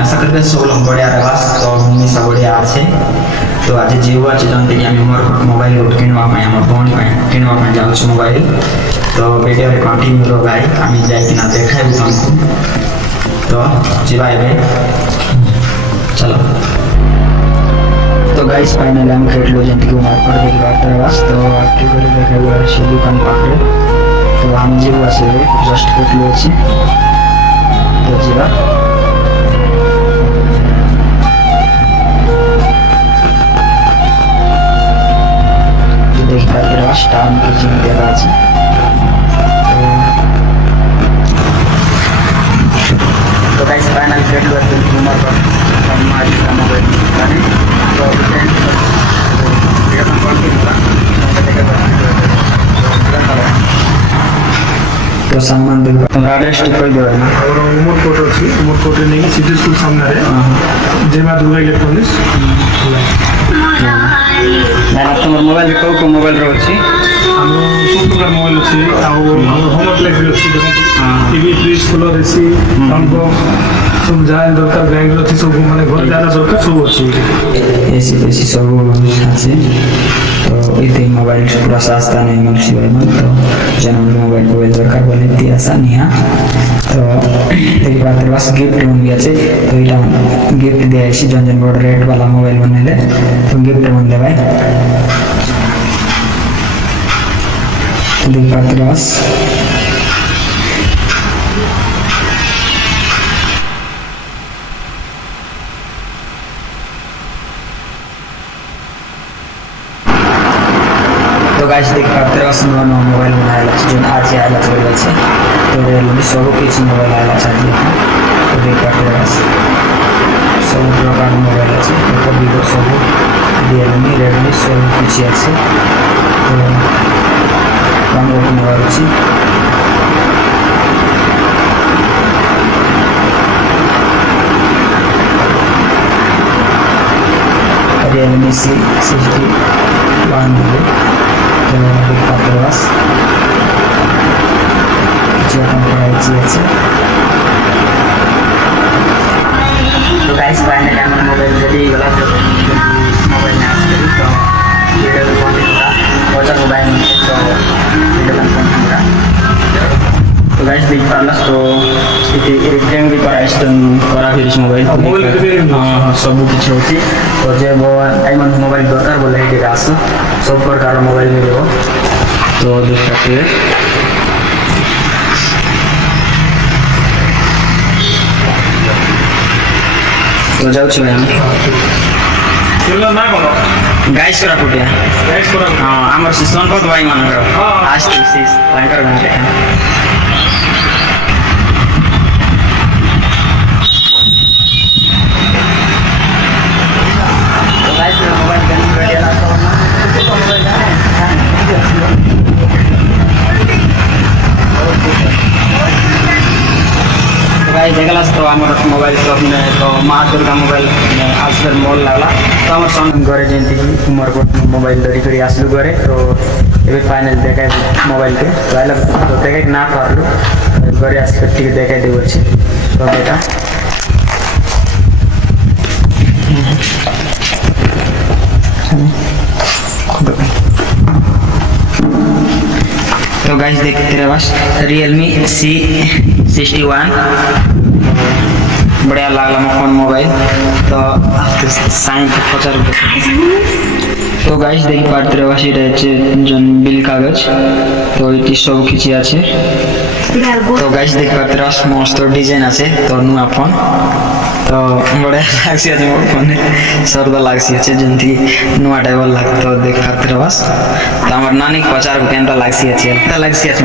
आशा करते सब लोग बढ़िया रहा तो मम्मी सब बढ़िया अच्छे तो आज जीव अच्छे जानते कि मोर मोबाइल गोटे किणवा आम भौणी किणवा जाऊँ मोबाइल तो वीडियो कंटिन्यू रो भाई आम जाइना देखाबू तुमको तो जीवा चलो तो गाइस फाइनली हम खेलू जमी कि मार्केट देखी बात तो आगे देखा से दुकान पाखे तो हम जीव आसे जस्ट खेलू अच्छे तो जीवा देखा टाउन के जिम देखा तो गाइस फाइनल खेलू मोबाइल तो सम्मान राडेश कोई देवे ना और उमर कोट अछि उमर कोट नहीं सिटी स्कूल सामने रे जेमा दुर्गा इलेक्ट्रॉनिक्स ना तुम मोबाइल को मोबाइल रो अछि हम सब प्रकार मोबाइल अछि आ होम अप्लायंस अछि TV fridge cooler AC sound box सब जाय दरकार ब्रांड अछि सब माने घर जाना दरकार सब अछि एसी सब अछि तो इतने मोबाइल पूरा सस्ता नहीं मिलसी भाई तो जन मोबाइल दरकार बोले ती आसान नहीं तो एक बात बस गिफ्ट मन गया छे तो इटा गिफ्ट दिया है जन जन बड़ रेट वाला मोबाइल बनेले तो गिफ्ट मन दे भाई देख बात बस तो गाइस देख पाते हो नवा नवा मोबाइल बनाया जो आज आया चल छै तो रियलमी सब किछ मोबाइल आया छै तो देख पाते हो सब प्रकार मोबाइल छै तो वीडियो सब रियलमी रेडमी सब किछ छै तो हम ओपन करू छी Realme C61 terus jangan berhaji aja तो गाइस फाइनली हम मोबाइल jadi गला जो मोबाइल में आते तो वीडियो को देखा वजह मोबाइल में तो वीडियो kan पूरा तो गाइस देख पाला तो इति रिटर्न भी प्राइस तो करा फिर मोबाइल हां सब कुछ होती तो जे वो आइमन मोबाइल दरकार बोले कि आस सब प्रकार मोबाइल मिलो तो देख सकते हैं तो जाऊ छी भाई चलो ना कोन गाइस करा फुटिया हां हमर सिस्टम पर भाई मान करो आज तो सिस बैंकर बन रहे हैं तो गाइस मोबाइल गन रेडी ला तो ना मोबाइल है गाइस देखला तो हमर मोबाइल शॉप में तो मां दुर्गा मोबाइल आज फिर मॉल लागला तो हमर संग घरे जेंती उमर को मोबाइल धरी करी आसलु घरे तो एबे फाइनल देखाय मोबाइल के पहले तो देखाय ना पारलु घरे आस के ठीक देखाय देबो छी तो बेटा तो गाइस देखते रहे बस रियलमी C61 बढ़िया लागला फोन मोबाइल तो साइन 50 रुपये तो गाइस देखी पाते रहे बस এটা হচ্ছে জন বিল কাগজ তো এটি সব কিছু আছে तो गाइस देखी पाते रहे मस्त डिजाइन আছে तो नुआ फोन तो बढ़िया लागसी আছে मोर फोन सरदा लागसी আছে যেমতি नुआ टाइप लागतो देख पाते रहे बस तो हमर नानी 50 रुपये केनरा लागसी আছে ता लागसी আছে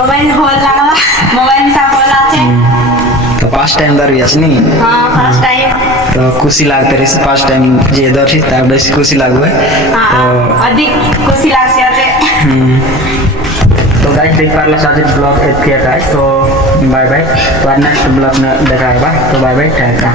मोबाइल होल लागला मोबाइल सब होल আছে तो फर्स्ट टाइम दरवी असनी हां फर्स्ट टाइम तो खुशी लागते रही फर्स्ट टाइम जे दरसी ता बेसी खुशी लागबे तो अधिक खुशी लागसी আছে तो गाइस देख पारला साजे ब्लॉग एत किया गाइस तो बाय बाय तो नेक्स्ट ब्लॉग में देखा है तो बाय बाय टाटा।